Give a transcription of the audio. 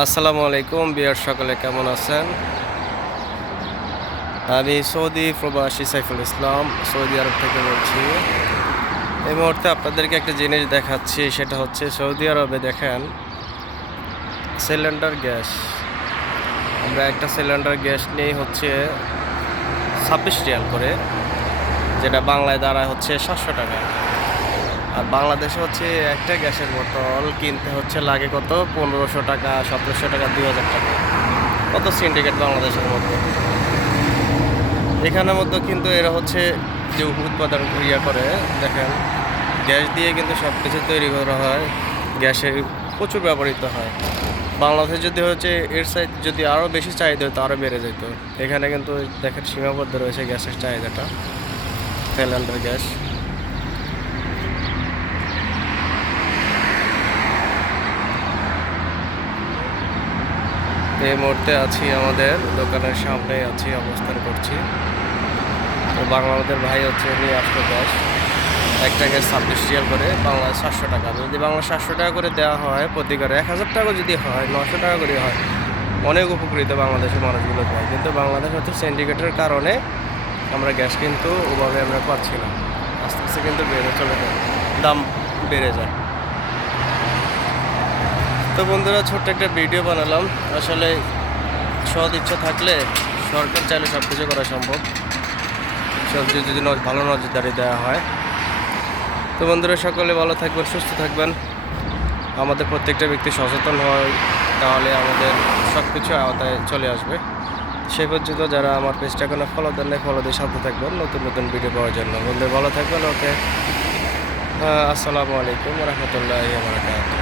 আসসালামু আলাইকুম বিয়ার সকলে কেমন আছেন? আমি সৌদি প্রবাসী সাইফুল ইসলাম সৌদি আরব থেকে বলছি। এই মুহূর্তে আপনাদেরকে একটা জিনিস দেখাচ্ছি, সেটা হচ্ছে সৌদি আরবে দেখেন সিলিন্ডার গ্যাস। আমরা একটা সিলিন্ডার গ্যাস নিয়ে হচ্ছে 26 রিয়াল করে, যেটা বাংলায় দাঁড়ায় হচ্ছে 700 টাকা। আর বাংলাদেশে হচ্ছে একটা গ্যাসের বোতল কিনতে হচ্ছে লাগে কত 1500 টাকা, 1700 টাকা, 2000 টাকা। কত সিন্ডিকেট বাংলাদেশের মধ্যে। এখানের মধ্যে কিন্তু এরা হচ্ছে যে উৎপাদন করে দেখেন, গ্যাস দিয়ে কিন্তু সব কিছু তৈরি করা হয়, গ্যাসের প্রচুর ব্যবহৃত হয়। বাংলাদেশে যদি হচ্ছে এর সাইড যদি আরও বেশি চাহিদা হতো আরও বেড়ে যেত। এখানে কিন্তু দেখেন সীমাবদ্ধ রয়েছে গ্যাসের চাহিদাটা, সিলিন্ডার গ্যাস। এই মুহূর্তে আছি আমাদের দোকানের সামনে আছি, অবস্থান করছি। তো বাংলাদেশের ভাই হচ্ছে নিয়ে আসলো গ্যাস, একটা গ্যাস 26 রিয়াল করে, বাংলায় 700 টাকা। যদি বাংলা 700 টাকা করে দেওয়া হয় প্রতি ঘরে, 1000 টাকা যদি হয়, 900 টাকা করে হয়, অনেক উপকৃত বাংলাদেশের মানুষগুলো পায়। কিন্তু বাংলাদেশ হচ্ছে সিন্ডিকেটের কারণে আমরা গ্যাস কিন্তু ওভাবে আমরা পাচ্ছি না। আস্তে আস্তে কিন্তু বেড়ে চলে যায়, দাম বেড়ে যায়। তো বন্ধুরা, ছোট্ট একটা ভিডিও বানালাম। আসলে সৎ ইচ্ছা থাকলে সরকার চাইলে সব কিছু করা সম্ভব, সব যদি ভালো নজরদারি দেওয়া হয়। তো বন্ধুরা, সকলে ভালো থাকবেন, সুস্থ থাকবেন। আমাদের প্রত্যেকটা ব্যক্তি সচেতন হয়, তাহলে আমাদের সব কিছু আওতায় চলে আসবে। সেই পর্যন্ত যারা আমার পেজটা এখনো ফলো দেন নাই, ফলো দিয়ে সাথে থাকবেন নতুন নতুন ভিডিও পাওয়ার জন্য। বন্ধুরা ভালো থাকবেন। ওকে, আসসালামু আলাইকুম রহমতুল্লাহি ওয়া বারাকাতুহু।